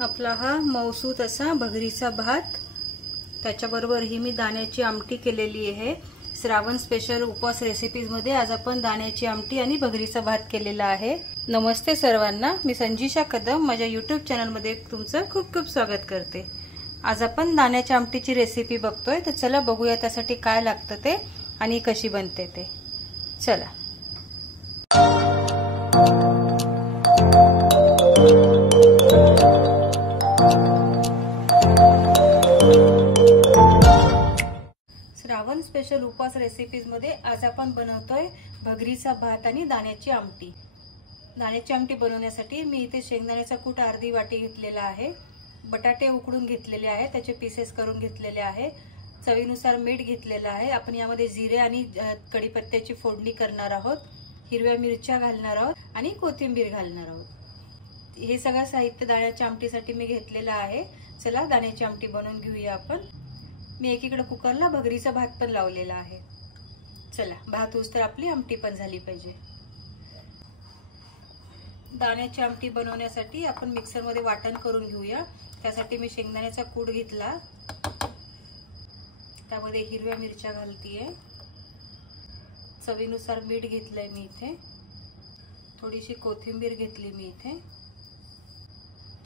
आपला हा मौसूत असा भगरीचा भात, त्याच्याबरोबर ही मी दाण्याची आमटी केलेली आहे। श्रावण स्पेशल उपवास रेसिपीज मध्ये आज आपण दाण्याची आमटी आणि भगरीचा भात केलेला आहे। नमस्ते सर्वांना, मी संजीशा कदम माझ्या यूट्यूब चॅनल मध्ये तुमचं खूप खूप स्वागत करते। आज आपण दाण्याच्या आमटीची रेसिपी बघतोय, तर चला बघूया त्यासाठी काय लागतं ते आणि कशी बनते ते। चला। श्रावण स्पेशल उपवास रेसिपीज मध्ये आज आपण बनवतोय भगरीचा भात आणि दाण्याची आमटी। दाण्याची आमटी बनवण्यासाठी मी इथे शेंगदाण्याचा कूट अर्धी वाटी घेतलेला आहे, बटाटे उकडून घेतलेले आहे, त्याचे पीसेस करून घेतलेले आहे, चवीनुसार मीठ घेतलेलं आहे। आपण यामध्ये जिरे आणि कढीपत्त्याची फोडणी करणार आहोत, हिरव्या मिरच्या घालणार आहोत आणि कोथिंबीर घालणार आहोत। हे सगळं साहित्य दाण्याच्या आमटीसाठी मी घेतलेलं आहे। चला दाण्याची आमटी बनवून घेऊया आपण। मी एकीकडे कुकरला भगरीचा भात पण लावलेला आहे। चला, भात होऊस तर आपली आमटी पण झाली पाहिजे। दाण्याची आमटी बनवण्यासाठी आपण मिक्सर मध्ये वाटण करून घेऊया। त्यासाठी मी शेंगदाण्याचा कूट घेतला, त्यामध्ये हिरव्या मिरच्या घालतीये, चवीनुसार मीठ घेतलंय मी इथे, थोडीशी कोथिंबीर घेतली मी इथे,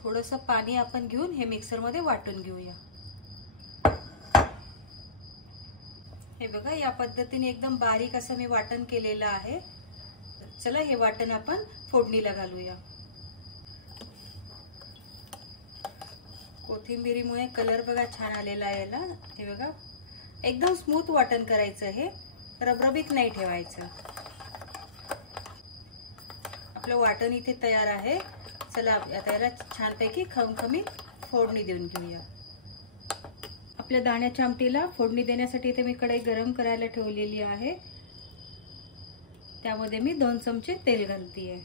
थोडंसं पाणी आपण घेऊन हे मिक्सर मध्ये वाटून घेऊया। हे बघा, या पद्धतीने एकदम बारीक असं मी वाटण केलेलं आहे। चला हे वाटण आपण फोडणीला घालूया। कोथिंबीरीमुळे कलर बघा छान आलेला आहे याला। हे बघा, एकदम स्मूथ वाटण करायचं, हे रबरबीत नाही ठेवायचं। आपलं वाटण इथे तयार आहे। चला आता याला छानपैकी खमखमीत फोडणी देऊन घेऊया। आपल्या दाण्याच्या आमटीला फोडणी देण्यासाठी इथे मी कढई गरम करायला ठेवलेली आहे, त्यामध्ये मी 2 चमचे तेल घालतीये।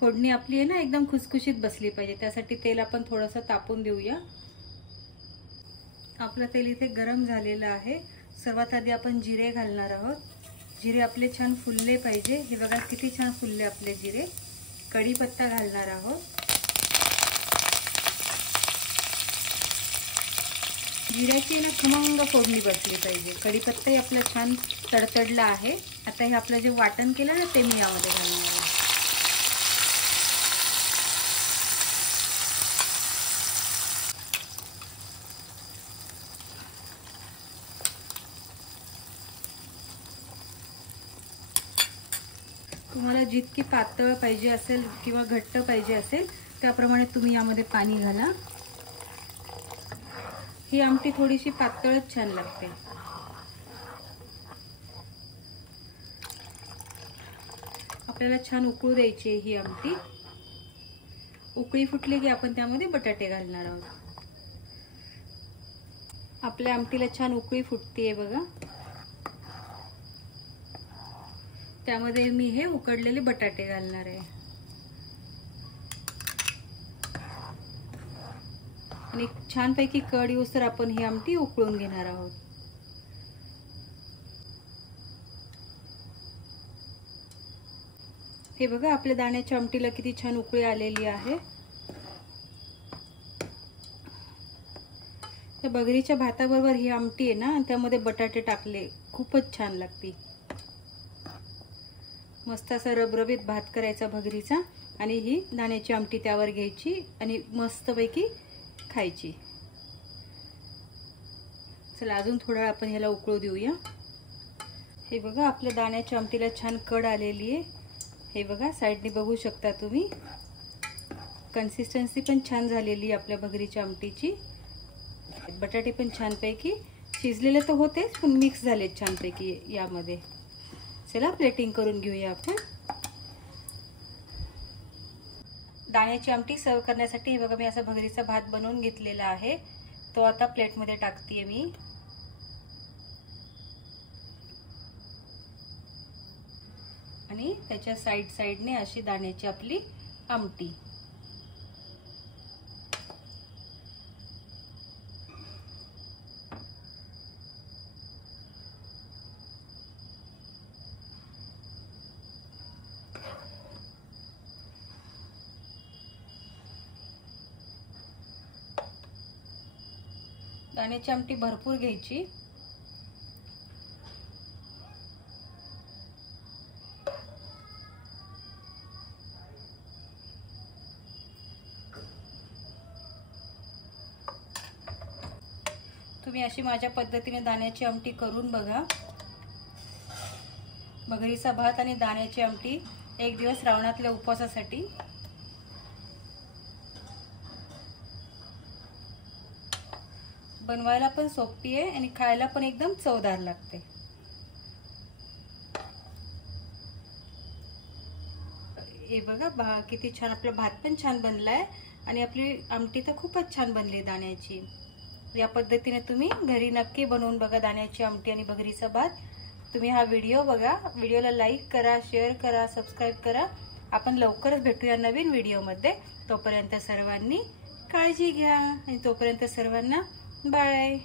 फोडणी आपली आहे ना एकदम खुसखुशीत बसली पाहिजे, त्यासाठी तेल आपण थोडंसं तापून देऊया। आपलं तेल इथे गरम झालेलं आहे। सर्वात आधी आपण जिरे घालणार आहोत। जिरे आपले छान फुलले पाहिजे। हे बघा किती छान फुलले आपले जिरे। कढीपत्ता घालणार आहोत। जिऱ्याची ना खमंग फोडणी बसली पाहिजे। कढीपत्ताही आपला छान तडतडला आहे। आता हे आपलं जे वाटण केलं ना ते मी यामध्ये घालणार आहे। तुम्हाला जितकी पातळ पाहिजे असेल किंवा घट्ट पाहिजे असेल त्याप्रमाणे तुम्ही यामध्ये पाणी घाला। ही आमटी थोडीशी पातळच छान लागते। आपल्याला छान उकळू द्यायची ही आमटी। उकळी फुटली की आपण त्यामध्ये बटाटे घालणार आहोत। आपल्या आमटीला छान उकळी फुटतेय बघा, त्यामध्ये मी हे उकडलेले बटाटे घालणार आहे आणि छानपैकी कढ येऊस तर आपण ही आमटी उकळून घेणार आहोत। हे बघा, आपल्या दाण्याच्या आमटीला किती छान उकळी आलेली आहे। तर भगरीच्या भाताबरोबर ही आमटी आहे ना, त्यामध्ये बटाटे टाकले खूपच छान लागते। मस्त असा रबरबीत भात करायचा भगरीचा आणि ही दाण्याची आमटी त्यावर घ्यायची आणि मस्तपैकी खायची। चला अजून थोडा वेळ आपण ह्याला उकळू देऊया। हे बघा, आपल्या दाण्याच्या आमटीला छान कढ आलेली आहे। हे बघा, साईडने बघू शकता तुम्ही, कन्सिस्टन्सी पण छान झालेली आपल्या भगरीच्या आमटीची। बटाटे पण छानपैकी शिजलेले तर होतेच, पण मिक्स झालेत छानपैकी यामध्ये। चला प्लेटिंग करून घेऊया आपण। दाण्याची आमटी सर्व करण्यासाठी हे बघा, मी असा भगरीचा भात बनवून घेतलेला आहे, तो आता प्लेटमध्ये टाकतेय मी। आणि त्याच्या साईडने अशी दाण्याची आपली आमटी। दाण्याची आमटी भरपूर घ्यायची. तुम्ही अशी माझ्या पद्धतीने दाण्याची आमटी करून बघा. भगरीचा भात आणि दाण्याची आमटी एक दिवस श्रावणातल्या उपवासासाठी. बनवायला पण सोपी आहे आणि खायला पण एकदम चवदार लागते. हे बघा किती छान आपला भात पण छान बनलाय आणि आपली आमटी तर खूपच छान बनली दाण्याची. या पद्धतीने तुम्ही घरी नक्की बनवून बघा दाण्याची आमटी आणि भगरीचा भात. तुम्ही हा व्हिडिओ बघा, व्हिडिओला लाईक करा, शेअर करा, सबस्क्राईब करा. आपण लवकरच भेटूया नवीन व्हिडिओमध्ये. तोपर्यंत सर्वांनी काळजी घ्या आणि तोपर्यंत सर्वांना बाय.